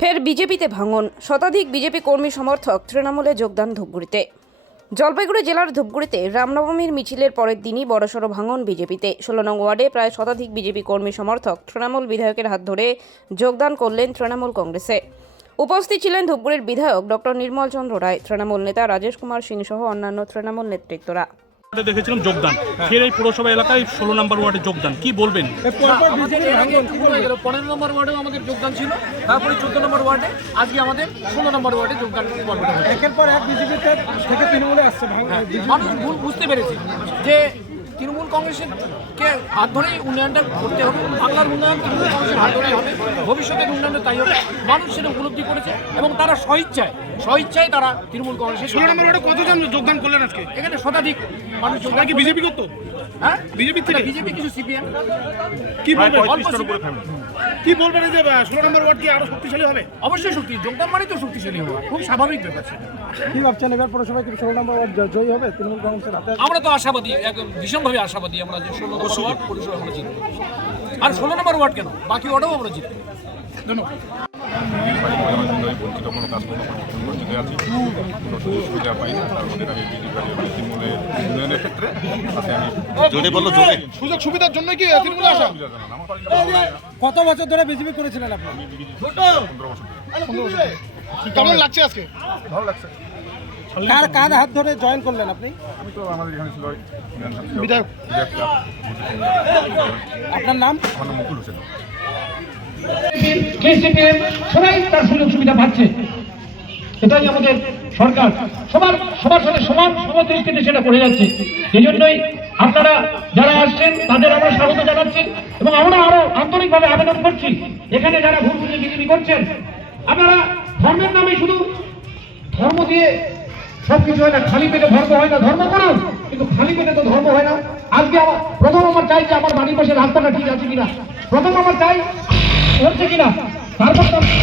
ফের বিজেপিতে ভাঙন। শতাধিক বিজেপি কর্মী সমর্থক তৃণমূলে যোগদান ধূপগুড়িতে। জলপাইগুড়ি জেলার ধূপগুড়িতে রামনবমীর মিছিলের পরের দিনই বড়সড় ভাঙন বিজেপিতে। ষোলো নং ওয়ার্ডে প্রায় শতাধিক বিজেপি কর্মী সমর্থক তৃণমূল বিধায়কের হাত ধরে যোগদান করলেন তৃণমূল কংগ্রেসে। উপস্থিত ছিলেন ধূপগুড়ির বিধায়ক ডক্টর নির্মল চন্দ্র রায়, তৃণমূল নেতা রাজেশ কুমার সিং সহ অন্যান্য তৃণমূল নেতৃত্বরা। দেখেছিলাম যোগদান। ফের এই পুরসভা এলাকায় ষোলো নম্বর ওয়ার্ডে যোগদান। কি বলবেন? হয়ে পনেরো নম্বর ওয়ার্ডেও আমাদের যোগদান ছিল। তারপরে চোদ্দ নম্বর ওয়ার্ডে আজকে আমাদের ষোলো নম্বর ওয়ার্ডে যোগদান। একের পর এক বিজেপিতে থেকে তৃণমূলে আসছে মানুষ ভুল বুঝতে পেরেছে যে তৃণমূল কংগ্রেসের কে হাত ধরেই উন্নয়নটা করতে হবে। বাংলার উন্নয়ন তৃণমূল কংগ্রেসের হাত ধরেই হবে। ভবিষ্যতের উন্নয়নটা তাই হবে। মানুষ সেটা উপলব্ধি করেছে এবং তারা স্বইচ্ছায় স্বইচ্ছায় তারা তৃণমূল কংগ্রেসের ষোলো নম্বর ওয়ার্ডে কতজন যোগদান করলেন আজকে? এখানে শতাধিক মানুষ যোগদান কি বিজেপি করতো? হ্যাঁ? বিজেপি থেকে? বিজেপি কিছু সিপিএম। কি বলবেন? অল্প কি বলবেন এই যে ষোলো নম্বর ওয়ার্ড কি আরও শক্তিশালী হবে? অবশ্যই শক্তি যোগদান মানে তো শক্তিশালী হওয়া। খুব স্বাভাবিক ব্যাপার কি ভাবছেন? এবার পৌরসভায় কি ষোলো নম্বর ওয়ার্ড জয়ী হবে? তৃণমূল কংগ্রেসের হাতে আমরা তো আশাবাদী একদম ভীষণভাবে আশাবাদী আমরা যে ষোলো নম্বর ওয়ার্ড পরিষেবা আমরা জিতবো। আর ষোলো নম্বর ওয়ার্ড কেন? বাকি ওয়ার্ডও আমরা জিতবো। ধন্যবাদ। কোনো কাজ কোনো আছি কোনো সুযোগ সুবিধা পাই না তার মধ্যে আমি বিজেপি তৃণমূলের উন্নয়নের ক্ষেত্রে তাতে আমি জোরে বলল জোরে। সুযোগ সুবিধার জন্য কি তৃণমূলে আসা। কত বছর ধরে বিজেপি করেছিলেন আপনি? পনেরো বছর কেমন লাগছে আজকে? ভালো লাগছে। কার কার হাত ধরে জয়েন করলেন আপনি? আমি তো আমাদের এখানে ছিল বিধায়ক। আপনার নাম? আমার নাম মুকুল হোসেন। সুযোগ সুবিধা পাচ্ছে। এটাই আমাদের সরকার। সবার যারা আসছেন, তাদের আমরা স্বাগত জানাচ্ছি এবং আরও আন্তরিকভাবে আবেদন করছি। এখানে যারা বুঝে বিজেপি করছেন, আপনারা ধর্মের নামে শুধু ধর্ম দিয়ে সবকিছু হয় না, খালি পেটে ধর্ম হয় না, ধর্ম করুন। কিন্তু খালি পেটে তো ধর্ম হয় না। আজকে আমার, প্রথম আমার চাই যে আমার বাড়ির পাশে রাস্তাটা ঠিক আছে কিনা। প্রথম আমার চাই হচ্ছে কিনা? তারপর